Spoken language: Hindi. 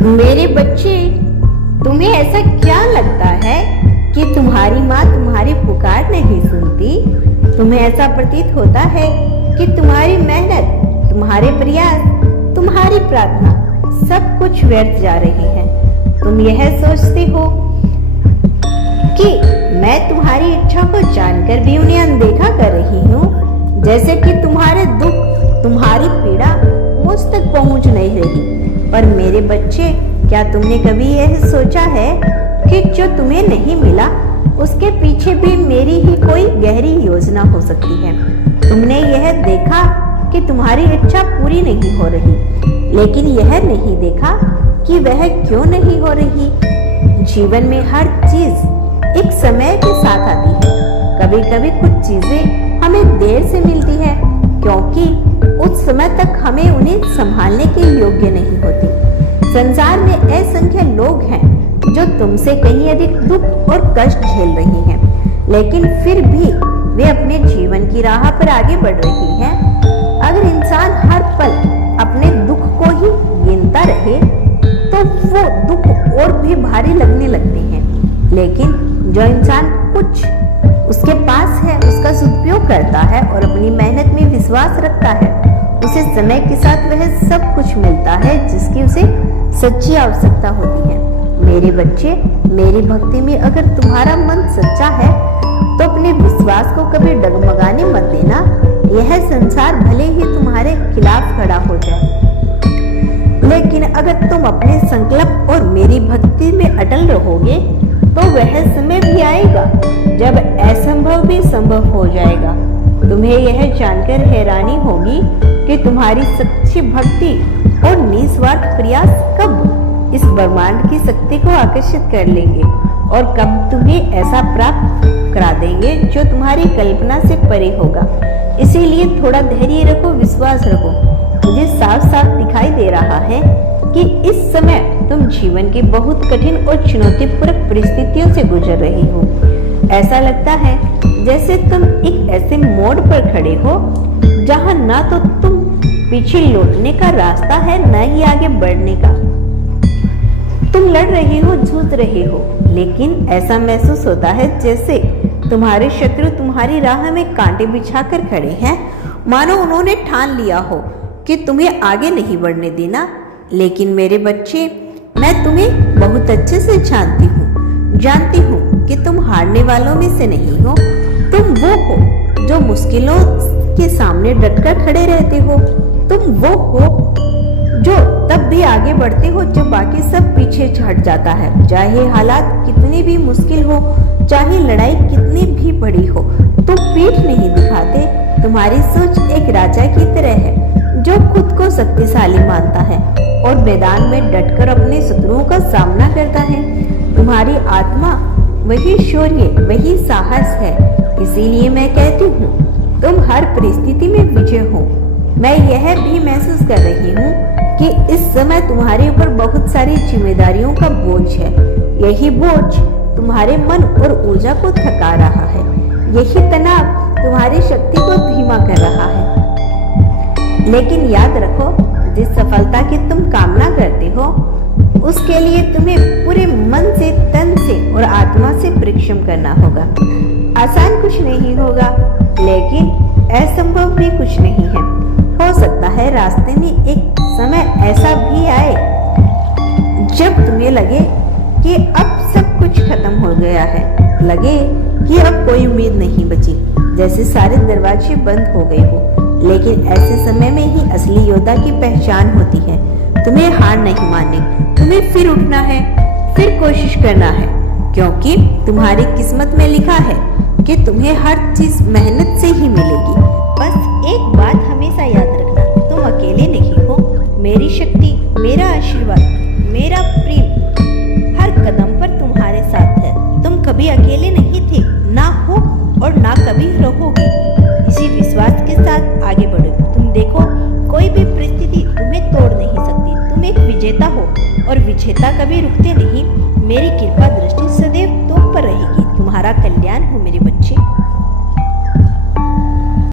मेरे बच्चे, तुम्हें ऐसा क्या लगता है कि तुम्हारी माँ तुम्हारी पुकार नहीं सुनती? तुम्हें ऐसा प्रतीत होता है कि तुम्हारी मेहनत, तुम्हारे प्रयास, तुम्हारी प्रार्थना सब कुछ व्यर्थ जा रही है। तुम यह सोचती हो कि मैं तुम्हारी इच्छा को जानकर भी उन्हें अनदेखा कर रही हूँ, जैसे कि तुम्हारे दुख, तुम्हारी पीड़ा मुझ तक पहुँच नहीं रही। पर मेरे बच्चे, क्या तुमने कभी यह सोचा है कि जो तुम्हें नहीं मिला उसके पीछे भी मेरी ही कोई गहरी योजना हो सकती है? तुमने यह देखा कि तुम्हारी इच्छा पूरी नहीं हो रही, लेकिन यह नहीं देखा कि वह क्यों नहीं हो रही। जीवन में हर चीज एक समय के साथ आती है। कभी कभी कुछ चीजें हमें देर से मिलती है क्योंकि उस समय तक हमें उन्हें संभालने के योग्य नहीं होती। संसार में असंख्य लोग हैं जो तुमसे कहीं अधिक दुख और कष्ट झेल रही हैं, लेकिन फिर भी वे अपने जीवन की राह पर आगे बढ़ रही हैं। अगर इंसान हर पल अपने दुख को ही गिनता रहे तो वो दुख और भी भारी लगने लगते हैं, लेकिन जो इंसान कुछ उसके पास है उसका सदुपयोग करता है और अपनी मेहनत में विश्वास रखता है, उसे समय के साथ वह सब कुछ मिलता है जिसकी उसे सच्ची आवश्यकता होती है। मेरे बच्चे, मेरी भक्ति में अगर तुम्हारा मन सच्चा है तो अपने विश्वास को कभी डगमगाने मत देना। यह संसार भले ही तुम्हारे खिलाफ खड़ा हो जाए, लेकिन अगर तुम अपने संकल्प और मेरी भक्ति में अटल रहोगे तो वह समय भी आएगा जब असंभव भी संभव हो जाएगा। तुम्हें यह जानकर हैरानी होगी कि तुम्हारी सच्ची भक्ति और निस्वार्थ प्रयास कब इस ब्रह्मांड की शक्ति को आकर्षित कर लेंगे और कब तुम्हें ऐसा प्राप्त करा देंगे जो तुम्हारी कल्पना से परे होगा। इसीलिए थोड़ा धैर्य रखो, विश्वास रखो। मुझे साफ साफ दिखाई दे रहा है कि इस समय तुम जीवन की बहुत कठिन और चुनौतीपूर्ण परिस्थितियों से गुजर रही हो। ऐसा लगता है जैसे तुम एक ऐसे मोड़ पर खड़े हो जहां ना तो तुम पीछे लौटने का रास्ता है, न ही आगे बढ़ने का। तुम लड़ रहे हो, जूझ रहे हो, लेकिन ऐसा महसूस होता है जैसे तुम्हारे शत्रु तुम्हारी राह में कांटे बिछाकर खड़े हैं, मानो उन्होंने ठान लिया हो कि तुम्हें आगे नहीं बढ़ने देना। लेकिन मेरे बच्चे, मैं तुम्हें बहुत अच्छे से जानती हूँ कि तुम हारने वालों में से नहीं हो। तुम वो हो जो मुश्किलों के सामने डटकर खड़े रहते हो। तुम वो हो जो तब भी आगे बढ़ते हो जब बाकी सब पीछे हट जाता है। चाहे हालात कितनी भी मुश्किल हो, चाहे लड़ाई कितनी भी बड़ी हो, तुम पीठ नहीं दिखाते। तुम्हारी सोच एक राजा की तरह है जो खुद को शक्तिशाली मानता है और मैदान में डटकर अपने शत्रुओं का सामना करता है। तुम्हारी आत्मा वही शौर्य, वही साहस है। इसीलिए मैं कहती हूँ, तुम हर परिस्थिति में विजय हो। मैं यह भी महसूस कर रही हूँ कि इस समय तुम्हारे ऊपर बहुत सारी जिम्मेदारियों का बोझ है। यही बोझ तुम्हारे मन और ऊर्जा को थका रहा है। यही तनाव तुम्हारी शक्ति को धीमा कर रहा है। लेकिन याद रखो, जिस सफलता की तुम कामना करते हो उसके लिए तुम्हें पूरे मन से, तन से और आत्मा से परिश्रम करना होगा। आसान कुछ नहीं होगा, लेकिन असंभव भी कुछ नहीं है। हो सकता है रास्ते में एक समय ऐसा भी आए जब तुम्हें लगे कि अब सब कुछ खत्म हो गया है, लगे कि अब कोई उम्मीद नहीं बची, जैसे सारे दरवाजे बंद हो गए हो। लेकिन ऐसे समय में ही असली योद्धा की पहचान होती है। तुम्हें हार नहीं माननी, तुम्हें फिर उठना है, फिर कोशिश करना है, क्योंकि तुम्हारी किस्मत में लिखा है कि तुम्हें हर चीज मेहनत से ही मिलेगी। बस एक बात हमेशा याद रखना, तुम अकेले नहीं हो। मेरी शक्ति, मेरा आशीर्वाद, मेरा प्रेम हर कदम पर तुम्हारे साथ है। तुम कभी अकेले नहीं थे, ना हो और ना कभी रहोगे। इसी विश्वास के साथ आगे बढ़ो। तुम देखो, कोई भी परिस्थिति तुम्हें तोड़ नहीं सकती। तुम एक विजेता हो और विजेता कभी रुकते नहीं। मेरी कृपा दृष्टि सदैव तुम पर रहेगी। तुम्हारा कल्याण हो मेरे बच्चे।